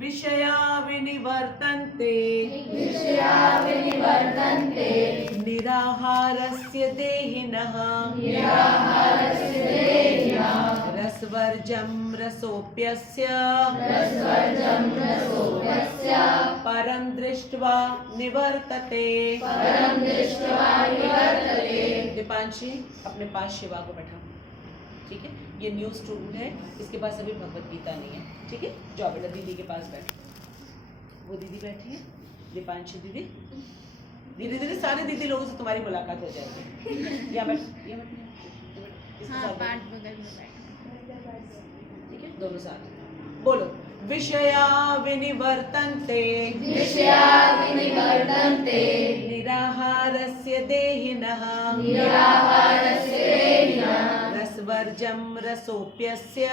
विषया विनिवर्तन्ते निराहारस्य देहिनः रसवर्जं रसोप्यस्य परं दृष्ट्वा निवर्तते। दीपांशी अपने पास शिवा को बैठाओ, ठीक है। ये न्यू स्टूडेंट है, इसके पास अभी भगवत गीता नहीं है, ठीक है। जाओ बेटा दीदी के पास बैठो। वो दीदी बैठी है, दीपांशी दीदी। धीरे धीरे सारे दीदी लोगों से तुम्हारी मुलाकात हो जाएगी। या बैठ, या बैठ, ठीक है, दोनों साथ बोलो। विषया विनिवर्तन्ते निराहारस्य देहिनः रसवर्जं रसोप्यस्य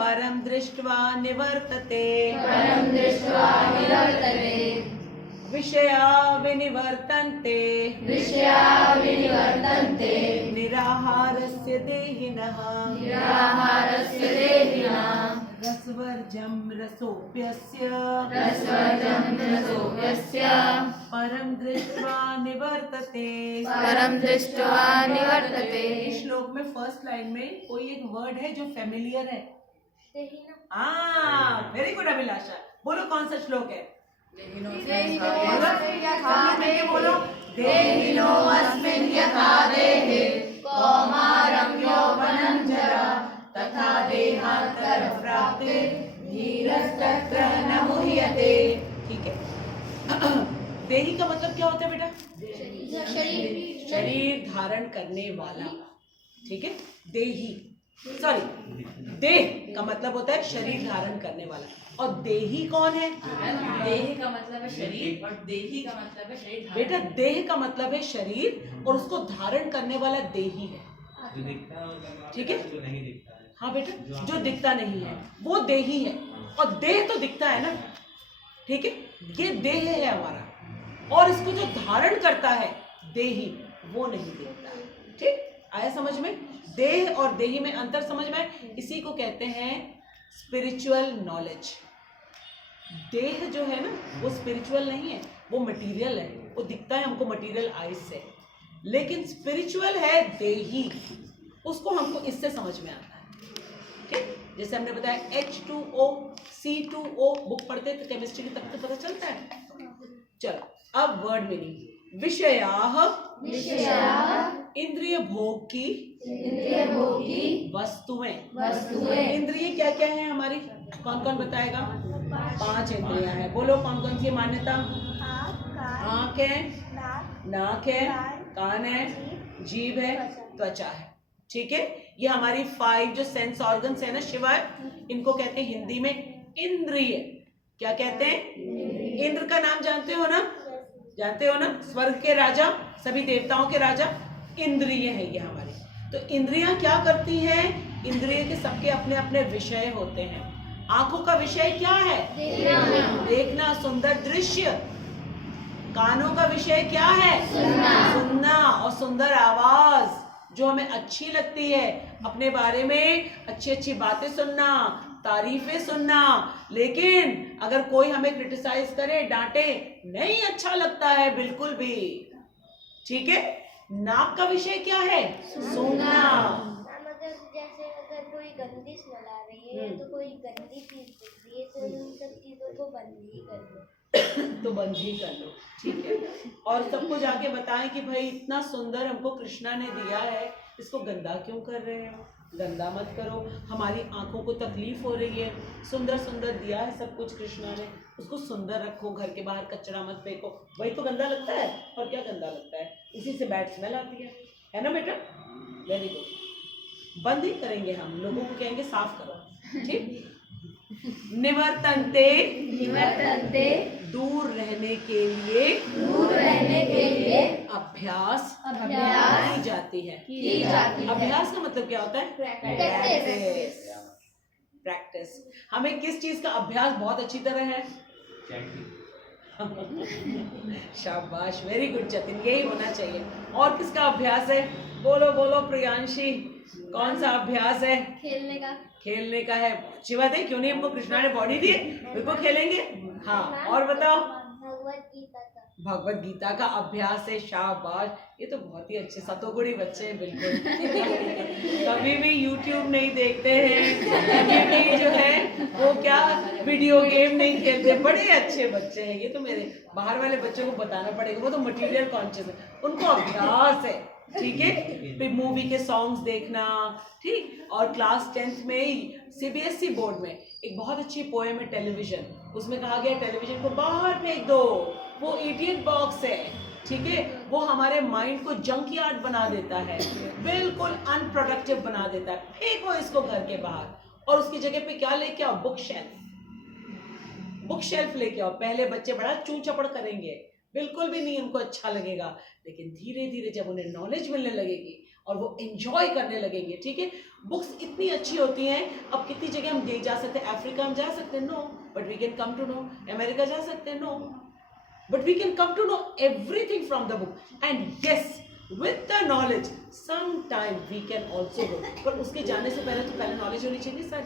परं दृष्ट्वा निवर्तते। विषया विनिवर्तन्ते निराहारस्य देहिनः रसवर्जं रसोप्यस्य परं दृष्ट्वा निवर्तते। इस श्लोक में फर्स्ट लाइन में कोई एक वर्ड है जो फेमिलियर है। वेरी गुड अभिलाषा, बोलो कौन सा श्लोक है? बोलो देहिनो अस्मिन् यथा देहे कौमारं यौवनं जरा तथा देहांतर प्राप्ते धीरस्तत्र न मुह्यते। ठीक है। देही का मतलब क्या होता है बेटा? शरीर धारण करने वाला, ठीक है। देही सॉरी देह का मतलब होता है शरीर धारण करने वाला। और देही कौन है? देह का मतलब है शरीर और देही का मतलब है शरीर। बेटा देह का मतलब है शरीर और उसको धारण करने वाला देही है, ठीक है। जो नहीं दिखता है, हाँ बेटा, जो दिखता नहीं है वो देही है, और देह तो दिखता है ना, ठीक है। ये देह है हमारा, और इसको जो धारण करता है देही, वो नहीं दिखता है, ठीक। आया समझ में? देह और देही में अंतर समझ में? इसी को कहते हैं स्पिरिचुअल नॉलेज। देह जो है ना वो स्पिरिचुअल नहीं है, वो मटेरियल है, वो दिखता है हमको मटेरियल आइज से, लेकिन स्पिरिचुअल है देही, उसको हमको इससे समझ में आता है, ठीक। जैसे हमने बताया H2O C2O बुक पढ़ते तो केमिस्ट्री की तब तो पता चलता है। चलो अब वर्ड मीनिंग। विषयाः इंद्रिय भोग की वस्तुएं। इंद्रिय क्या क्या है हमारी? कौन कौन बताएगा? 5 इंद्रियां हैं, बोलो कौन कौन सी मान्यता? आँख है, नाक है, कान है, जीभ है, त्वचा है, ठीक है। ये हमारी 5 जो सेंस ऑर्गन्स है ना शिवाय, इनको कहते हैं हिंदी में इंद्रिय। क्या कहते हैं? इंद्र का नाम जानते हो ना? जानते हो ना? स्वर्ग के राजा, सभी देवताओं के राजा इंद्रिय है ये हमारे। तो इंद्रियां क्या करती हैं? इंद्रिय के सबके अपने अपने विषय होते हैं। आंखों का विषय क्या है? देखना, सुंदर दृश्य। कानों का विषय क्या है? सुनना और सुंदर आवाज जो हमें अच्छी लगती है, अपने बारे में अच्छी अच्छी बातें सुनना, तारीफें सुनना। लेकिन अगर कोई हमें क्रिटिसाइज करे, डांटे, नहीं अच्छा लगता है बिल्कुल भी, ठीक है। नाक का विषय क्या है? सुनना। जैसे अगर कोई गंदी स्मेल आ रही है तो कोई गंदी चीज दिख रही है, तो इन सब चीजों को बंद ही कर लो। तो बंद ही कर लो, ठीक है। और सबको जाके बताएं कि भाई इतना सुंदर हमको कृष्णा ने दिया है, इसको गंदा क्यों कर रहे हो? गंदा मत करो, हमारी आंखों को तकलीफ हो रही है, सुंदर सुंदर दिया है सब कुछ कृष्णा ने, उसको सुंदर रखो, घर के बाहर कचरा मत फेंको। वही तो गंदा लगता है, और क्या गंदा लगता है? इसी से बैड स्मेल आती है ना बेटा? Very good. बंद ही करेंगे हम, लोगों को कहेंगे साफ करो, ठीक। निवर्तन्ते दूर रहने के लिए अभ्यास की जाती है। अभ्यास का मतलब क्या होता है? प्रैक्टिस। हमें किस चीज का अभ्यास बहुत अच्छी तरह है? शाबाश, वेरी गुड जतिन, यही होना चाहिए। और किसका अभ्यास है? बोलो बोलो प्रियांशी, कौन सा अभ्यास है? खेलने का है, अच्छी बात है, क्यों नहीं, हमको कृष्णा ने बॉडी दी, बिल्कुल खेलेंगे। हाँ, और बताओ। भगवत गीता का। भगवत गीता का अभ्यास है, शाबाश, ये तो बहुत ही अच्छे सतोगुणी बच्चे हैं बिल्कुल। कभी भी YouTube नहीं देखते हैं, कभी भी जो है वो क्या वीडियो गेम नहीं खेलते, बड़े अच्छे बच्चे हैं। ये तो मेरे बाहर वाले बच्चों को बताना पड़ेगा, वो तो मटेरियल कॉन्शियस है, उनको अभ्यास है, ठीक है। फिर मूवी के सॉन्ग्स देखना, ठीक। और क्लास 10th में CBSE बोर्ड में एक बहुत अच्छी पोएम है टेलीविजन, उसमें कहा गया टेलीविजन को बाहर फेंक दो, वो इडियट बॉक्स है, ठीक है। वो हमारे माइंड को जंक यार्ड बना देता है, बिल्कुल अनप्रोडक्टिव बना देता है, फेंको इसको घर के बाहर, और उसकी जगह पे क्या लेके आओ, बुक शेल्फ लेके आओ। पहले बच्चे बड़ा चू चपड़ करेंगे, बिल्कुल भी नहीं उनको अच्छा लगेगा, लेकिन धीरे धीरे जब उन्हें नॉलेज मिलने लगेगी और वो एंजॉय करने लगेंगे, ठीक है। बुक्स इतनी अच्छी होती हैं, अब कितनी जगह हम दे जा सकते हैं, अफ्रीका हम जा सकते हैं, no, but we can come to know, America जा सकते हैं, no, but we can come to know everything from the book, and yes, with the knowledge sometime we can also go, पर उसके जाने से पहले तो पहले नॉलेज होनी चाहिए सर,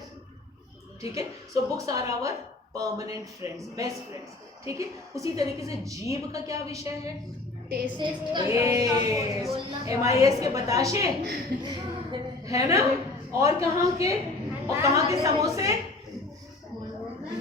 ठीक है। So books are our permanent friends, best friends, ठीक है। उसी तरीके से जीव का क्या विषय है, MIS के बताशे है ना, और कहाँ के, और कहाँ के समोसे,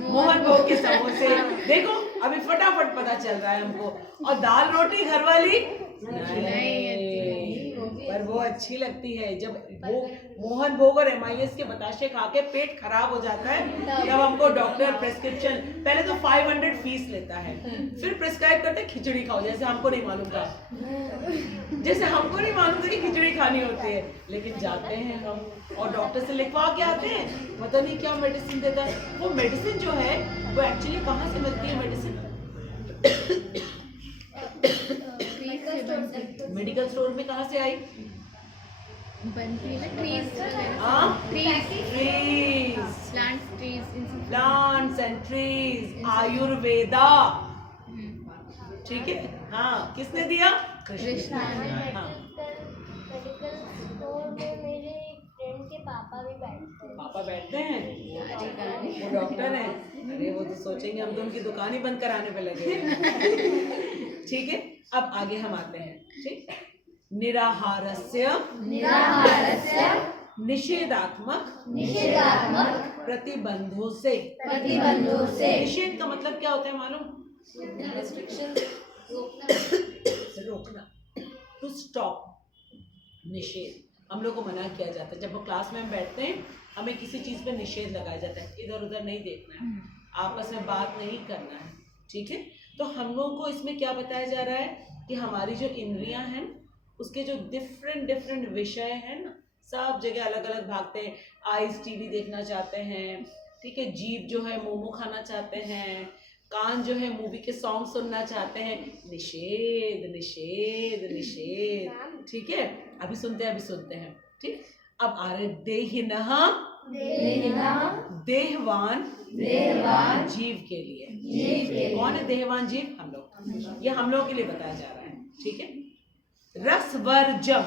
मोहन भोग के समोसे, देखो अभी फटाफट पता चल रहा है हमको। और दाल रोटी घर वाली नहीं, पर वो अच्छी लगती है। जब वो मोहन भोग और MIS के बताशे खा के पेट खराब हो जाता है, तब हमको डॉक्टर प्रेस्क्रिप्शन, पहले तो 500 फीस लेता है, फिर प्रिस्क्राइब करते खिचड़ी खाओ, जैसे हमको नहीं मालूम था, कि खिचड़ी खानी होती है, लेकिन जाते हैं हम और डॉक्टर से लिखवा के आते हैं, पता नहीं क्या मेडिसिन देता है। वो मेडिसिन जो है वो एक्चुअली कहाँ से मिलती है, मेडिसिन मेडिकल स्टोर में कहाँ से आई, बनती है प्लांट्स एंड ट्रीज, आयुर्वेदा, ठीक है। हाँ, किसने दिया, कृष्ण ने। हाँ, मेडिकल स्टोर में मेरे फ्रेंड के पापा भी बैठते हैं। पापा बैठते हैं, वो डॉक्टर हैं, अरे वो तो सोचेंगे हम तो उनकी दुकान ही बंद कराने पे लगे हैं। ठीक है, अब आगे हम आते हैं, ठीक। निराहारस्य निषेधात्मक प्रतिबंधों से। निषेध का मतलब क्या होता है मालूम, रोकना, टू स्टॉप, निषेध। हम लोग को मना किया जाता है, जब वो क्लास में हम बैठते हैं हमें किसी चीज पे निषेध लगाया जाता है, इधर उधर नहीं देखना है, आपस में बात नहीं करना है, ठीक है। तो हम लोगों को इसमें क्या बताया जा रहा है कि हमारी जो इंद्रियां हैं उसके जो डिफरेंट विषय हैं ना, सब जगह अलग अलग भागते हैं। आइज टीवी देखना चाहते हैं, ठीक है, जीभ जो है मोमो खाना चाहते हैं, कान जो है मूवी के सॉन्ग सुनना चाहते हैं। निषेध निषेध निषेध, ठीक है। अभी सुनते हैं, ठीक। अब आ रहे देहिनः, देहवान जीव के लिए। कौन है देहवान जीव, हम लोग, ये हम लोगों के लिए बताया जा रहा है, ठीक है। रसवर्जम,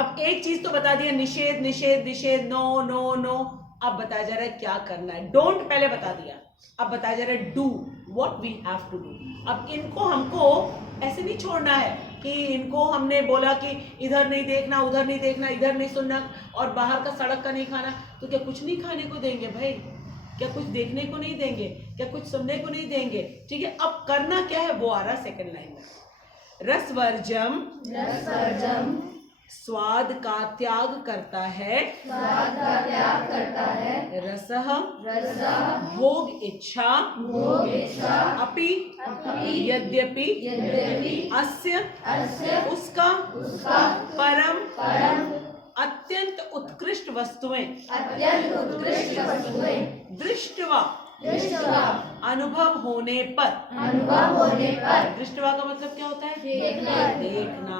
अब एक चीज तो बता दिया, निषेध निषेध निषेध, नो नो नो। अब बताया जा रहा है क्या करना है, डोंट पहले बता दिया, अब बताया जा रहा है do, what we have to do. अब इनको हमको ऐसे नहीं छोड़ना है कि इनको हमने बोला कि इधर नहीं देखना, उधर नहीं देखना, इधर नहीं सुनना, और बाहर का सड़क का नहीं खाना, तो क्या कुछ नहीं खाने को देंगे भाई, क्या कुछ देखने को नहीं देंगे, क्या कुछ सुनने को नहीं देंगे, ठीक है। अब करना क्या है वो आ रहा सेकंड लाइन में, रसवर्जम स्वाद का त्याग करता है, रसः भोग इच्छा, अपि यद्यपि अस्य उसका परम अत्यंत उत्कृष्ट वस्तुएं दृष्टवा अनुभव होने पर। दृष्टवा का मतलब क्या होता है, देखना,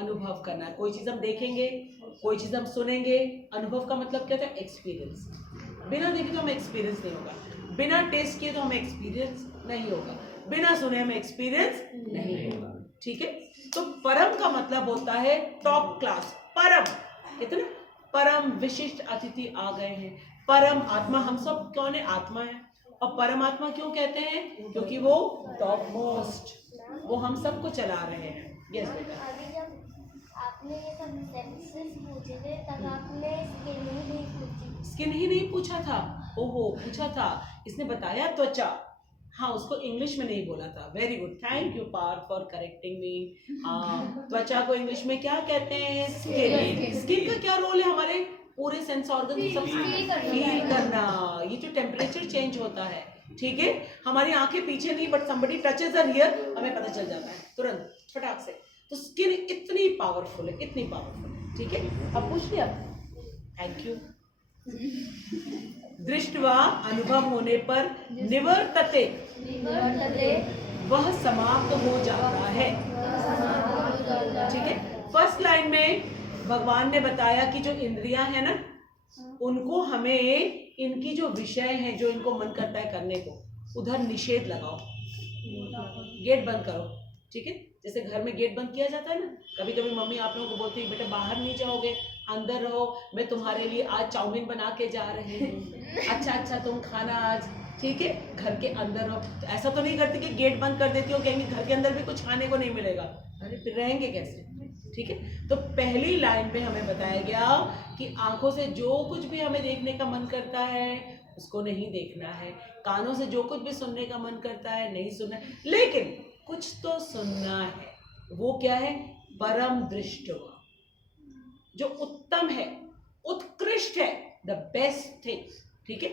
अनुभव करना। कोई चीज हम देखेंगे, कोई चीज हम सुनेंगे, अनुभव का मतलब क्या होता है, एक्सपीरियंस। बिना देखे तो हमें एक्सपीरियंस नहीं होगा, बिना टेस्ट किए तो हमें एक्सपीरियंस नहीं होगा, बिना सुने हमें एक्सपीरियंस नहीं होगा, ठीक है। तो परम का मतलब होता है टॉप क्लास, परम, कितना परम विशिष्ट अतिथि आ गए हैं। परम आत्मा, हम सब कौन है? आत्मा है। और परमात्मा क्यों कहते हैं? क्योंकि वो टॉप मोस्ट, वो हम सबको चला रहे हैं। यस बेटा। अभी जब आपने ये सब सेंसेस पूछे थे तब आपने स्किन ही नहीं पूछी। स्किन ही नहीं पूछा था? ओहो, पूछा था। इसने बताया त्वचा। हाँ, उसको इंग्लिश में नहीं बोला था। Very good, thank you Parth for correcting me. हाँ, त्वचा को इंग्लिश में क्या कहते हैं? स्किन। स्किन का क्या रोल है हमारे पूरे सेंस ऑर्गन सब फील करना। ये जो टेम्परेचर चेंज होता है, ठीक है, हमारी आंखें पीछे नहीं, but somebody touches are here, हमें पता चल जाता है तुरंत फटाक से। तो स्किन इतनी पावरफुल है, इतनी पावरफुल है। ठीक है, अब पूछ लिया। Thank you. दृष्टवा अनुभव होने पर निवर्तते, वह समाप्त हो जाता है। ठीक है, फर्स्ट लाइन में भगवान ने बताया कि जो इंद्रियां हैं ना, उनको हमें इनकी जो विषय है, जो इनको मन करता है करने को, उधर निषेध लगाओ, गेट बंद करो। ठीक है, जैसे घर में गेट बंद किया जाता है ना, कभी कभी मम्मी आप लोगों को बोलती है बेटा बाहर नहीं जाओगे, अंदर रहो, मैं तुम्हारे लिए आज चाउमीन बना के जा रही हूँ। अच्छा तुम खाना आज, ठीक है, घर के अंदर रहो। तो ऐसा तो नहीं करती कि गेट बंद कर देती हो, कहेंगे घर के अंदर भी कुछ खाने को नहीं मिलेगा, अरे फिर रहेंगे कैसे? ठीक है, तो पहली लाइन में हमें बताया गया कि आंखों से जो कुछ भी हमें देखने का मन करता है उसको नहीं देखना है, कानों से जो कुछ भी सुनने का मन करता है नहीं सुनना है, लेकिन कुछ तो सुनना है। वो क्या है? परम दृष्टवा, जो उत्तम है, उत्कृष्ट है, द बेस्ट थिंग। ठीक है,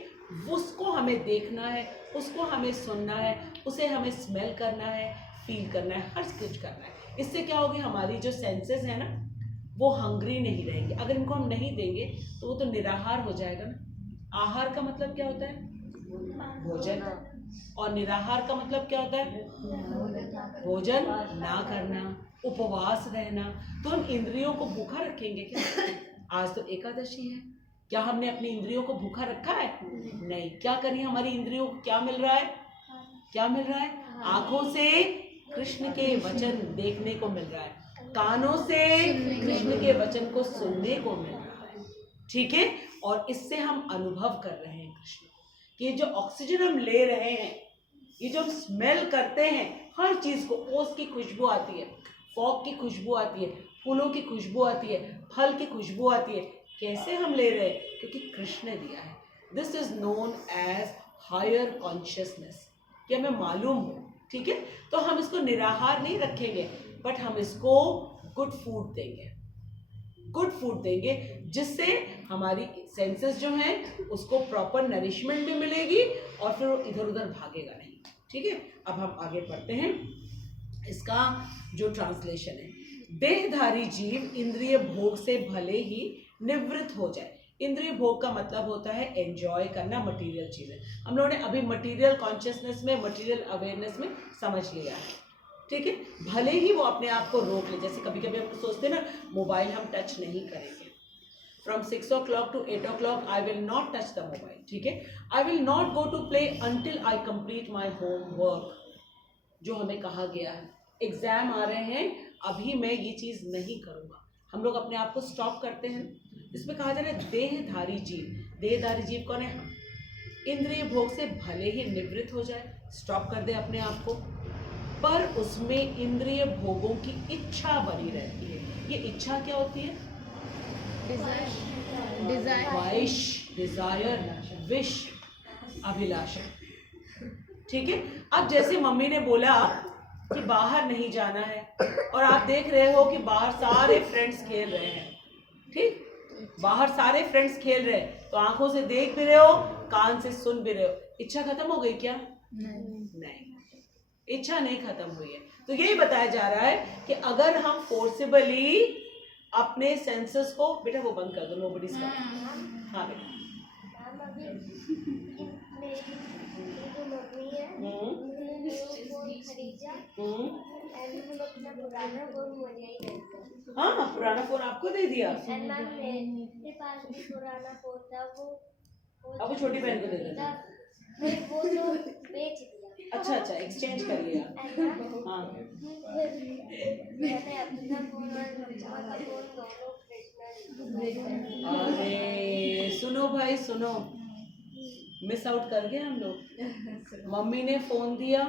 उसको हमें देखना है, उसको हमें सुनना है, उसे हमें स्मेल करना है, फील करना है, हर कुछ करना है। इससे क्या होगी? हमारी जो सेंसेस है ना, वो हंग्री नहीं रहेंगे। अगर इनको हम नहीं देंगे तो वो तो निराहार हो जाएगा ना। आहार का मतलब क्या होता है? भोजन। और निराहार का मतलब क्या होता है? भोजन ना करना, उपवास रहना। तो हम इंद्रियों को भूखा रखेंगे क्या? आज तो एकादशी है, क्या हमने अपनी इंद्रियों को भूखा रखा है? नहीं। क्या करिए, हमारी इंद्रियों को क्या मिल रहा है? क्या मिल रहा है? आंखों से कृष्ण के वचन देखने को मिल रहा है, कानों से कृष्ण के वचन को सुनने को मिल रहा है। ठीक है, और इससे हम अनुभव कर रहे हैं कृष्ण कि ये जो ऑक्सीजन हम ले रहे हैं, ये जो हम स्मेल करते हैं हर चीज को, ओस की खुशबू आती है, फॉग की खुशबू आती है, फूलों की खुशबू आती है, फल की खुशबू आती है, कैसे हम ले रहे हैं? क्योंकि कृष्ण ने दिया है। This is known as higher consciousness, कि हमें मालूम हो। ठीक है, तो हम इसको निराहार नहीं रखेंगे, बट हम इसको गुड फूड देंगे, गुड फूड देंगे, जिससे हमारी सेंसेस जो हैं उसको प्रॉपर नरिशमेंट भी मिलेगी और फिर वो इधर उधर भागेगा नहीं। ठीक है, अब हम आगे पढ़ते हैं। इसका जो ट्रांसलेशन है, देहधारी जीव इंद्रिय भोग से भले ही निवृत्त हो जाए। इंद्रिय भोग का मतलब होता है एंजॉय करना मटेरियल चीजें। हम लोगों ने अभी मटेरियल कॉन्शियसनेस में, मटेरियल अवेयरनेस में समझ लिया है। ठीक है, भले ही वो अपने आप को रोक ले। जैसे कभी कभी हम सोचते हैं ना, मोबाइल हम टच नहीं करेंगे, from 6 o'clock to 8 o'clock I will not touch the mobile. ठीक है, I will not go to play until I complete my homework, जो हमें कहा गया है। एग्जाम आ रहे हैं, अभी मैं ये चीज नहीं करूंगा, हम लोग अपने आप को स्टॉप करते हैं। इसमें कहा जा रहा है देहधारी जीव। देहधारी जीव कौन है? हम। इंद्रिय भोग से भले ही निवृत्त हो जाए, स्टॉप कर दे अपने आप को, पर उसमें इंद्रिय भोगों की इच्छा बनी रहती है। ये इच्छा क्या होती है? डिजायर, विश, अभिलाषा। ठीक है, अब जैसे मम्मी ने बोला कि बाहर नहीं जाना है, और आप देख रहे हो कि बाहर सारे फ्रेंड्स खेल रहे हैं। ठीक, बाहर सारे फ्रेंड्स खेल रहे हैं, तो आंखों से देख भी रहे हो, कान से सुन भी रहे हो। इच्छा खत्म हो गई क्या? नहीं, इच्छा नहीं खत्म हुई है। तो यही बताया जा रहा है कि अगर हम फोर्सिबली अपने सेंसेस को, बेटा वो बंद कर दो, नोबडी इज कमिंग। हाँ बेटा, जो मम्मी है उन्होंने न्यू फोन खरीदा एंड हम अपना पुराना फोन मुझे ही दे दिया। हाँ, पुराना फोन आपको दे दिया। एंड मैम मेरे पास भी पुराना फोन था, वो अब वो छोटी बहन को दे देना। नहीं, वो तो बेच दिया। अच्छा, एक्सचेंज कर लिया। हाँ, मैंने अपना फोन और मम्मा का फोन दोनों कृष्णा अरे सुनो भाई सुनो, मिस आउट कर गए हम लोग। मम्मी ने फोन दिया,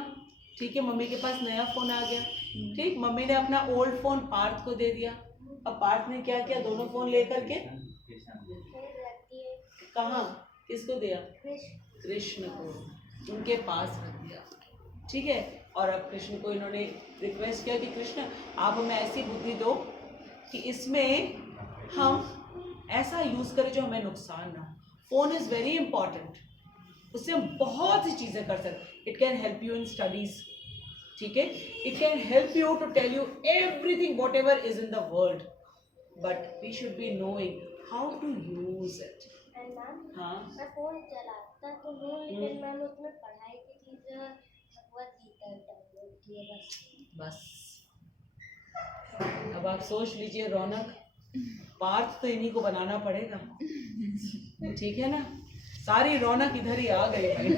ठीक है, मम्मी के पास नया फोन आ गया, ठीक, मम्मी ने अपना ओल्ड फोन पार्थ को दे दिया। अब पार्थ ने क्या किया, दोनों फोन लेकर के कहाँ, किसको दिया? कृष्ण को, उनके पास रख दिया, ठीक है। और अब कृष्ण को इन्होंने रिक्वेस्ट किया कि कृष्ण आप हमें ऐसी बुद्धि दो कि इसमें हम ऐसा यूज करें जो हमें नुकसान ना हो। फोन इज वेरी इंपॉर्टेंट, उससे हम बहुत सी चीजें कर सकते। It can help you in studies, ठीक है, it can help you to tell you everything whatever is in the world, but we should be knowing how to use it. हाँ, मैं फोन चलाता तो हूँ, लेकिन मैंने उसमें पढ़ाई की चीज भगवत गीता डाउनलोड की है बस अब आप सोच लीजिए रौनक, पार्थ तो इन्हीं को बनाना पड़ेगा, ठीक है ना। सारी रौनक इधर ही आ गई भाई,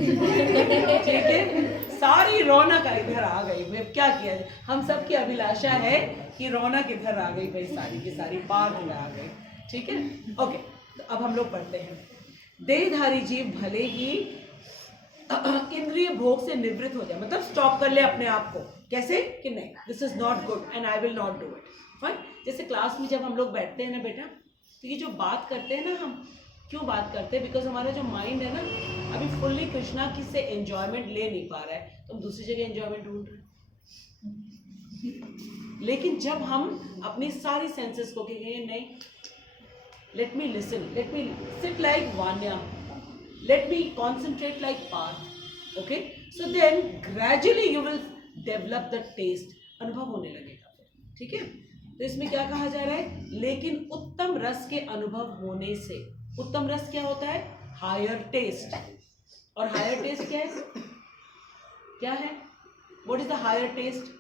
ठीक है, सारी रौनक इधर आ गई। मैं क्या किया जाए, हम सब की अभिलाषा है कि रौनक इधर आ गई भाई, सारी की सारी पार्थ में आ गई, ठीक है। ओके, तो अब हम लोग पढ़ते हैं। देहधारी जीव भले ही इंद्रिय भोग से निवृत्त हो जाए, मतलब स्टॉप कर ले अपने आप को, कैसे कि नहीं, this is not good and I will not do it, fine. जैसे क्लास में जब हम लोग बैठते हैं ना बेटा, तो ये जो बात करते हैं ना, हम क्यों बात करते हैं, बिकॉज हमारा जो माइंड है ना अभी फुल्ली कृष्णा की से एंजॉयमेंट ले नहीं पा रहा है, तो हम दूसरी जगह एंजॉयमेंट ढूंढ रहे हैं। लेकिन जब हम अपनी सारी सेंसेस को कहेंगे नहीं, let me listen, let me sit like Vanya, let me concentrate like Parth, okay, so then gradually you will develop the taste, अनुभव होने लगेगा फिर, ठीक है। तो इसमें क्या कहा जा रहा है, लेकिन उत्तम रस के अनुभव होने से, उत्तम रस क्या होता है, हायर टेस्ट, और हायर टेस्ट क्या है, क्या है, what is the higher taste,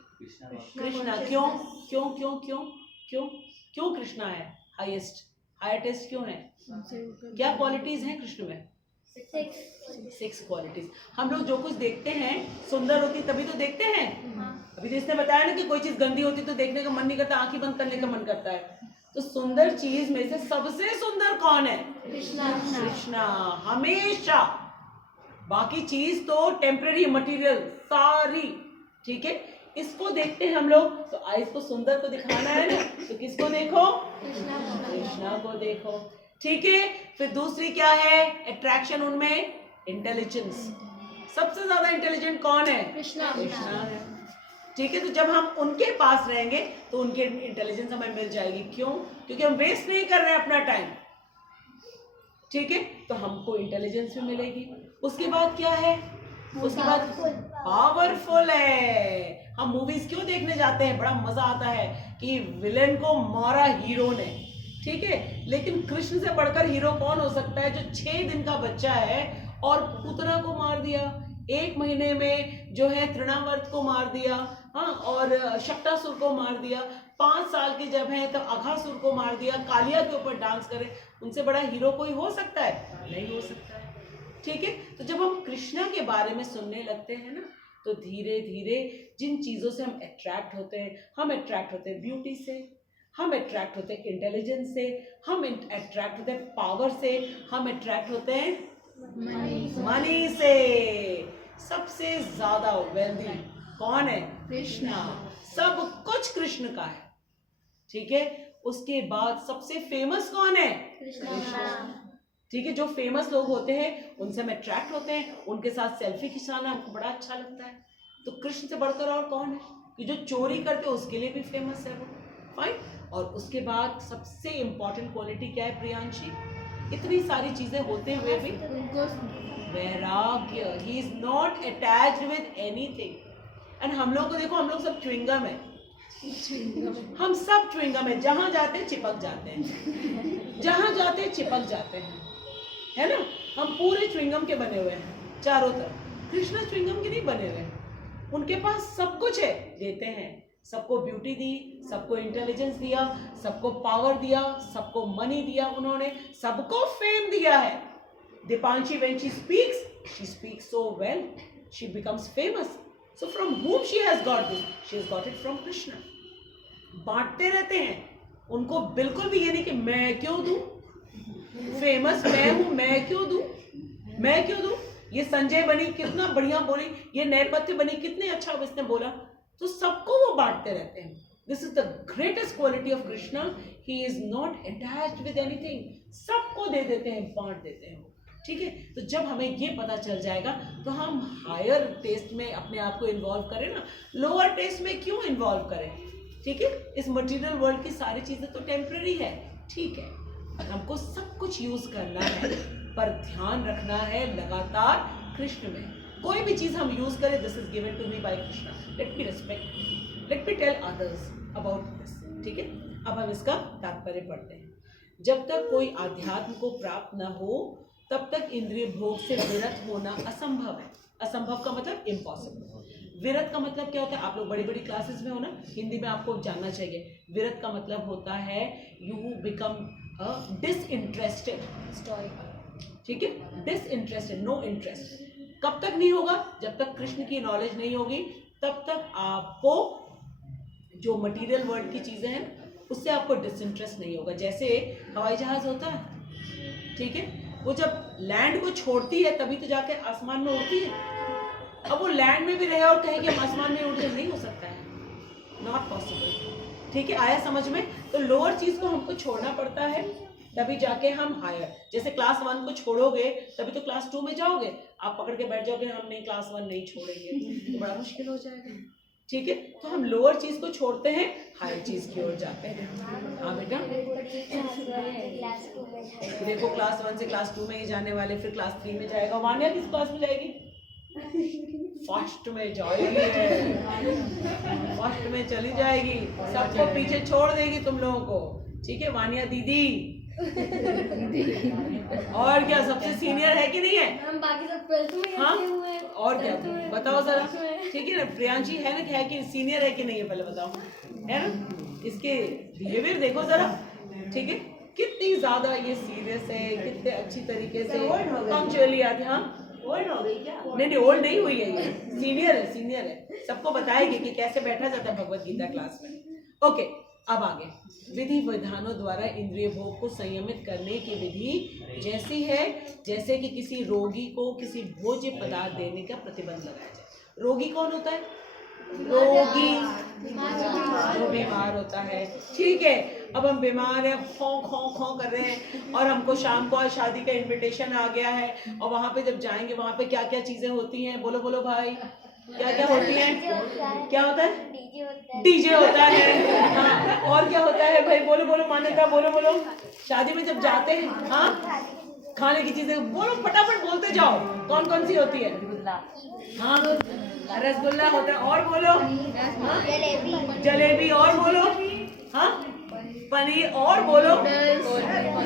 Krishna. क्यों क्यों क्यों क्यों क्यों क्यों कृष्णा है हाईएस्ट, हायर टेस्ट क्यों है, क्या क्वालिटीज हैं कृष्ण में, 6 क्वालिटीज। हम लोग जो कुछ देखते हैं सुंदर होती तभी तो देखते हैं। अभी तो इसने बताया ना कि कोई चीज गंदी होती तो देखने का मन नहीं करता, आंखें बंद करने का मन करता है। तो सुंदर चीज में से सबसे सुंदर कौन है, कृष्णा, हमेशा। बाकी चीज तो टेम्पररी मटेरियल सारी, ठीक है, इसको देखते हैं हम लोग, तो आइस को सुंदर को दिखाना है ना, तो किसको देखो, कृष्णा को देखो, ठीक है। फिर दूसरी क्या है अट्रैक्शन उनमें, इंटेलिजेंस। सबसे ज्यादा इंटेलिजेंट कौन है, कृष्णा है, ठीक है। तो जब हम उनके पास रहेंगे तो उनकी इंटेलिजेंस हमें मिल जाएगी, क्यों, क्योंकि हम वेस्ट नहीं कर रहे हैं अपना टाइम, ठीक है, तो हमको इंटेलिजेंस भी मिलेगी। उसके बाद क्या है, उसके बाद पावरफुल है। हम मूवीज क्यों देखने जाते हैं, बड़ा मजा आता है कि विलेन को मारा हीरो ने, ठीक है, लेकिन कृष्ण से बढ़कर हीरो कौन हो सकता है, जो 6 दिन का बच्चा है और पूतना को मार दिया, 1 महीने में जो है तृणावर्त को मार दिया, हाँ, और शक्टासुर को मार दिया, 5 साल के जब है तो अघासुर को मार दिया, कालिया के ऊपर डांस करे, उनसे बड़ा हीरो कोई हो सकता है, नहीं हो सकता है, ठीक है। तो जब हम कृष्णा के बारे में सुनने लगते हैं ना, तो धीरे धीरे जिन चीजों से हम अट्रैक्ट होते हैं, हम अट्रैक्ट होते हैं ब्यूटी से, हम अट्रैक्ट होते हैं इंटेलिजेंस से, हम अट्रैक्ट होते हैं पावर से, हम अट्रैक्ट होते हैं मनी से। सबसे ज्यादा वेल्दी कौन है, कृष्णा, सब कुछ कृष्ण का है, ठीक है। उसके बाद सबसे फेमस कौन है, कृष्णा, ठीक है। जो फेमस लोग होते हैं उनसे हम अट्रैक्ट होते हैं, उनके साथ सेल्फी खिंचाना हमको बड़ा अच्छा लगता है। तो कृष्ण से बढ़कर और कौन है, कि जो चोरी करते हैं उसके लिए भी फेमस है वो, फाइन। और उसके बाद सबसे इंपॉर्टेंट क्वालिटी क्या है प्रियांशी, इतनी सारी चीजें होते हुए भी वैराग्य, he is not attached with anything. And हम लोग को देखो, हम लोग सब च्युइंगम है, हम सब च्युइंगम है, जहां जाते हैं चिपक जाते हैं, जहां जाते हैं चिपक जाते हैं, है ना। हम पूरे च्युइंगम के बने हुए हैं चारों तरफ, कृष्ण च्युइंगम के नहीं बने हुए, उनके पास सब कुछ है, देते हैं, सबको ब्यूटी दी, सबको इंटेलिजेंस दिया, सबको पावर दिया, सबको मनी दिया, उन्होंने सबको फेम दिया है। Deepanshi when she speaks so well, she becomes famous. So from whom she has got this? She has got it from Krishna. बांटते रहते हैं, उनको बिल्कुल भी ये नहीं कि मैं क्यों दूं, फेमस मैं हूं, मैं क्यों दूं, मैं क्यों दूं। ये संजय बनी कितना बढ़िया बोली, ये नेपथ्य बनी कितने अच्छा इसने बोला, तो सबको वो बांटते रहते हैं। This is the greatest quality of Krishna, he is not attached with anything, सबको दे देते हैं, बांट देते हैं। ठीक है, तो जब हमें ये पता चल जाएगा तो हम हायर टेस्ट में अपने आप को इन्वॉल्व करें ना, लोअर टेस्ट में क्यों इन्वॉल्व करें। ठीक है, इस मटेरियल वर्ल्ड की सारी चीजें तो टेम्पररी है, ठीक है, हमको सब कुछ यूज करना है, पर ध्यान रखना है लगातार कृष्ण में। कोई भी चीज हम यूज करें, this is given to me by Krishna, let me respect, let me tell others about this. ठीक है, अब हम इसका तात्पर्य पढ़ते हैं। जब तक कोई आध्यात्म को प्राप्त न हो तब तक इंद्रिय भोग से विरत होना असंभव है। असंभव का मतलब इम्पॉसिबल। विरत का मतलब क्या होता है, आप लोग बड़ी बड़ी क्लासेस में हो ना, हिंदी में आपको जानना चाहिए। विरत का मतलब होता है यू बिकम डिसइंटरेस्टेड, ठीक है, डिसइंटरेस्टेड, नो इंटरेस्ट। कब तक नहीं होगा, जब तक कृष्ण की नॉलेज नहीं होगी तब तक आपको जो मटेरियल वर्ल्ड की चीजें हैं उससे आपको डिसइंटरेस्ट नहीं होगा। जैसे हवाई जहाज होता है, ठीक है, वो जब लैंड को छोड़ती है तभी तो जाके आसमान में उड़ती है। अब वो लैंड में भी रहे और कहे कि हम आसमान में उड़ते, नहीं हो सकता है, नॉट पॉसिबल। ठीक है, आया समझ में। तो लोअर चीज को हमको छोड़ना पड़ता है तभी जाके हम हायर। जैसे क्लास 1 को छोड़ोगे तभी तो क्लास 2 में जाओगे। आप पकड़ के बैठ जाओगे हम नहीं क्लास 1 नहीं छोड़ेंगे तो बड़ा मुश्किल हो जाएगा। ठीक है, तो हम लोअर चीज को छोड़ते हैं, हायर चीज की ओर जाते हैं। हाँ बेटा, देखो क्लास 1 से क्लास 2 में ही जाने वाले, फिर क्लास 3 में जाएगा। वान्या किस क्लास में जाएगी? फर्स्ट में जाएगी, फर्स्ट में चली जाएगी, सबको पीछे छोड़ देगी तुम लोगों को। ठीक है वान्या दीदी, और क्या सबसे सीनियर है कि नहीं है? हम बाकी सब 12th में हाँ, हुए हैं। और क्या बताओ जरा। ठीक है ना, प्रियांशी है ना, है कि सीनियर है कि नहीं है, पहले बताओ, है ना? इसके बिहेवियर देखो जरा, ठीक है, कितनी ज्यादा ये सीरियस है, कितने अच्छी तरीके से पंक्चुअली आते। हाँ, ओल्ड हो गई क्या? नहीं ओल्ड नहीं हुई है, ये सीनियर है, सीनियर है, सबको बताएगी कि कैसे बैठा जाता है भगवत गीता क्लास में। ओके, अब आगे विधि विधानों द्वारा इंद्रिय भोग को संयमित करने की विधि जैसी है जैसे कि किसी रोगी को किसी भोज्य पदार्थ देने का प्रतिबंध लगाया जाए। रोगी कौन होता है? रोगी जो बीमार होता है। ठीक है, अब हम बीमार हैं, खो खो खो कर रहे हैं, और हमको शाम को आज शादी का इनविटेशन आ गया है, और वहाँ पे जब जाएंगे वहाँ पे क्या क्या चीजें होती हैं, बोलो बोलो भाई, क्या क्या होती हैं? क्या होता है? डीजे होता है। हाँ, और क्या होता है भाई, बोलो बोलो मान्यता, बोलो बोलो। शादी में जब जाते हैं, हाँ, खाने की चीजें बोलो, फटाफट बोलते जाओ, कौन कौन सी होती है? हाँ, रसगुल्ला होता है, और बोलो। हाँ, जलेबी, और बोलो। हाँ, पनीर, और बोलो।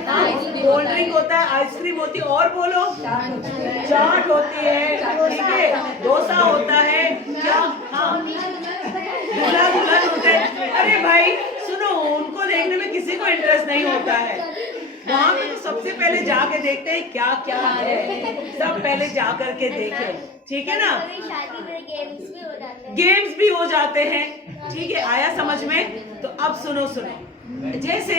हाँ, कोल्ड ड्रिंक होता है, आइसक्रीम होती है, और बोलो। चाट होती है, ठीक है, डोसा होता है, क्या? हाँ, दूल्हा दुल्हन होते हैं। अरे भाई सुनो, उनको देखने में किसी को इंटरेस्ट नहीं होता है, वहाँ पे तो सबसे पहले जाके देखते हैं क्या क्या है, सब पहले जा करके देखें, ठीक है ना। शादी में गेम्स भी हो जाते हैं, गेम्स भी हो जाते हैं, ठीक है, आया समझ में। तो अब सुनो सुनो, जैसे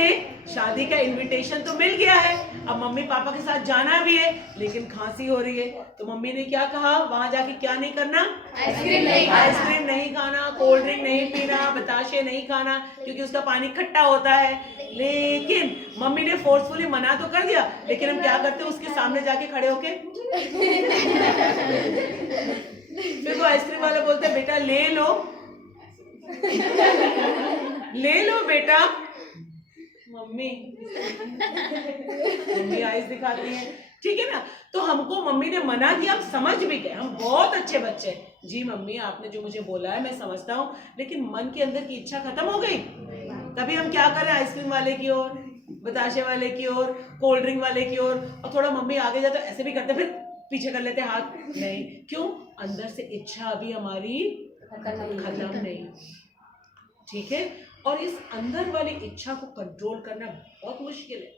शादी का इनविटेशन तो मिल गया है, अब मम्मी पापा के साथ जाना भी है, लेकिन खांसी हो रही है, तो मम्मी ने क्या कहा, वहां जाके क्या नहीं करना? आइसक्रीम नहीं खाना, कोल्ड ड्रिंक नहीं पीना, बताशे नहीं खाना, क्योंकि उसका पानी खट्टा होता है। लेकिन मम्मी ने फोर्सफुली मना तो कर दिया, लेकिन हम क्या करते हैं, उसके सामने जाके खड़े होके फिर वो आइसक्रीम वाला बोलते बेटा ले लो ले लो बेटा। मम्मी आइस दिखाती है, ठीक है ना। तो हमको मम्मी ने मना किया, हम समझ भी गए, हम बहुत अच्छे बच्चे। जी मम्मी आपने जो मुझे बोला है मैं समझता हूँ, लेकिन मन के अंदर की इच्छा खत्म हो गई। तभी हम क्या करें, आइसक्रीम वाले की ओर, बताशे वाले की ओर, कोल्ड ड्रिंक वाले की ओर, और थोड़ा मम्मी आगे जाते ऐसे भी करते, फिर पीछे कर लेते हाथ। नहीं, क्यों? अंदर से इच्छा अभी हमारी खत्म नहीं, ठीक है। और इस अंदर वाली इच्छा को कंट्रोल करना बहुत मुश्किल है,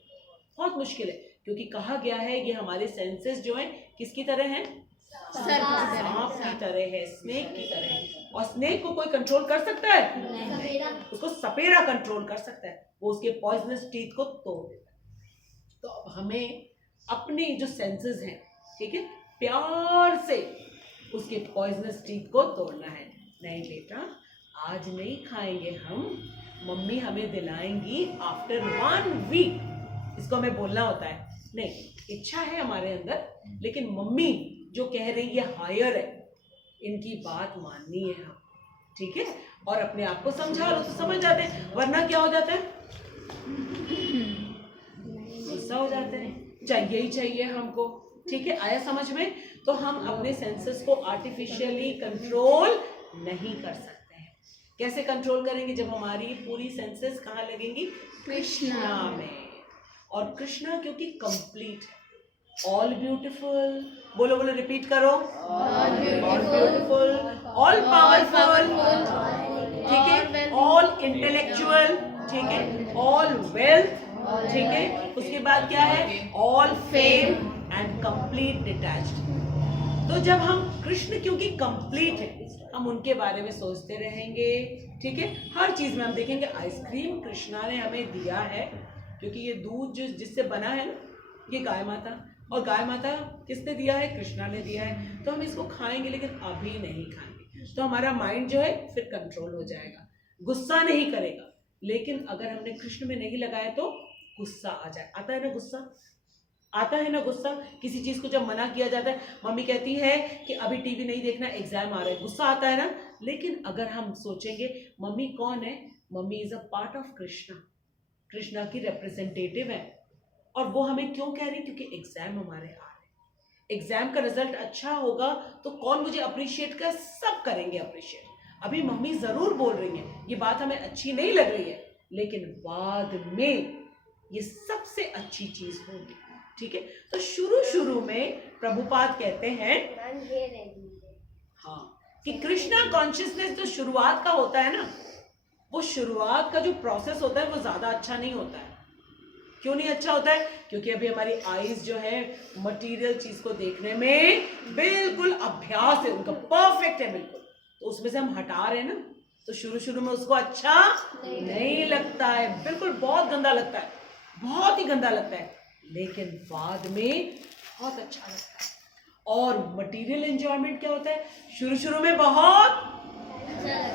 बहुत मुश्किल है, क्योंकि कहा गया है ये हमारे सेंसेस जो हैं किसकी तरह हैं? सांप की तरह है, स्नेक की तरह है। और स्नेक को कोई कंट्रोल कर सकता है? नहीं। उसको सपेरा कंट्रोल कर सकता है, वो उसके पॉइजनस टीथ को तोड़ देता है। तो अब हमें अपने जो सेंसेस हैं, ठीक है, प्यार से उसके पॉइजनस टीथ को तोड़ना है। नहीं बेटा, आज नहीं खाएंगे हम, मम्मी हमें दिलाएंगी आफ्टर 1 वीक। इसको हमें बोलना होता है। नहीं, इच्छा है हमारे अंदर, लेकिन मम्मी जो कह रही है हायर है, इनकी बात माननी है हम, ठीक है। और अपने आप को समझा लो तो समझ जाते हैं, वरना क्या हो जाता है, गुस्सा हो जाते हैं, चाहिए ही चाहिए हमको, ठीक है। आया समझ में? तो हम अपने सेंसेस को आर्टिफिशियली कंट्रोल नहीं कर सकते हैं। कैसे कंट्रोल करेंगे? जब हमारी पूरी सेंसेस कहाँ लगेंगी? कृष्णा में। और कृष्णा क्योंकि कंप्लीट है, ऑल ब्यूटीफुल, बोलो बोलो, रिपीट करो, ऑल ब्यूटीफुल, ऑल पावरफुल, ठीक है, ऑल इंटेलेक्चुअल, ठीक है, ऑल वेल्थ, ठीक है, उसके बाद क्या है, all fame and complete detached. तो जब हम कृष्ण क्योंकि कंप्लीट है, हम उनके बारे में सोचते रहेंगे, ठीक है। हर चीज में हम देखेंगे, आइसक्रीम कृष्णा ने हमें दिया है, क्योंकि ये दूध जो जिससे बना है ना, ये गाय माता, और गाय माता किसने दिया है? कृष्णा ने दिया है। तो हम इसको खाएंगे, लेकिन अभी नहीं खाएंगे। तो हमारा माइंड जो है फिर कंट्रोल हो जाएगा, गुस्सा नहीं करेगा। लेकिन अगर हमने कृष्ण में नहीं लगाया तो गुस्सा आ जाए। आता है ना गुस्सा? आता है ना गुस्सा? किसी चीज को जब मना किया जाता है, मम्मी कहती है कि अभी टीवी नहीं देखना, एग्जाम आ रहा है, गुस्सा आता है ना। लेकिन अगर हम सोचेंगे मम्मी कौन है, mummy is a part of Krishna, Krishna की रिप्रेजेंटेटिव है, और वो हमें क्यों कह रही? क्योंकि एग्जाम हमारे आ रहे हैं, एग्जाम का रिजल्ट अच्छा होगा तो कौन मुझे अप्रिशिएट कर? सब करेंगे अप्रिशिएट। अभी मम्मी जरूर बोल रही है, ये बात हमें अच्छी नहीं लग रही है, लेकिन बाद में ये सबसे अच्छी चीज होगी, ठीक है। तो शुरू में प्रभुपाद कहते हैं, हाँ, कि कृष्णा कॉन्शियसनेस जो शुरुआत का होता है ना, वो शुरुआत का जो प्रोसेस होता है वो ज्यादा अच्छा नहीं होता है। क्यों नहीं अच्छा होता है? क्योंकि अभी हमारी आईज जो है मटेरियल चीज को देखने में बिल्कुल अभ्यास है उनका, परफेक्ट है बिल्कुल। तो उसमें से हम हटा रहे हैं ना, तो शुरू में उसको अच्छा नहीं लगता है, बिल्कुल बहुत गंदा लगता है, बहुत ही गंदा लगता है। लेकिन बाद में बहुत अच्छा लगता है। और मटेरियल एंजॉयमेंट क्या होता है? शुरू में बहुत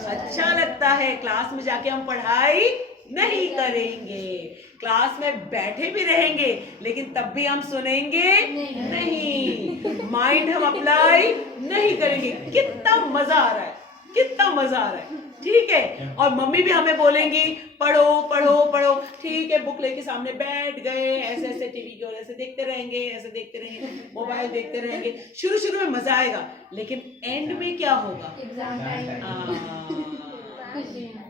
अच्छा लगता है। क्लास में जाके हम पढ़ाई नहीं करेंगे, क्लास में बैठे भी रहेंगे, लेकिन तब भी हम सुनेंगे नहीं, माइंड हम अप्लाई नहीं करेंगे। कितना मजा आ रहा है, कितना मजा आ रहा है, ठीक है। और मम्मी भी हमें बोलेंगी पढ़ो पढ़ो पढ़ो, ठीक है, बुक लेके सामने बैठ गए, ऐसे ऐसे टीवी की ओर ऐसे देखते रहेंगे, ऐसे देखते रहेंगे, मोबाइल देखते रहेंगे। शुरू में मजा आएगा, लेकिन एंड में क्या होगा?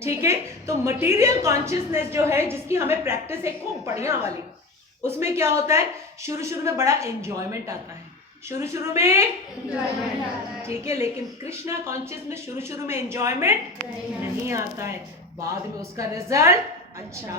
ठीक है। तो मटेरियल कॉन्शियसनेस जो है, जिसकी हमें प्रैक्टिस है खूब बढ़िया वाली, उसमें क्या होता है? शुरू में बड़ा एंजॉयमेंट आता है, शुरू में, ठीक है। लेकिन कृष्णा कॉन्शियसनेस शुरू में एंजॉयमेंट नहीं आता है, बाद में उसका रिजल्ट अच्छा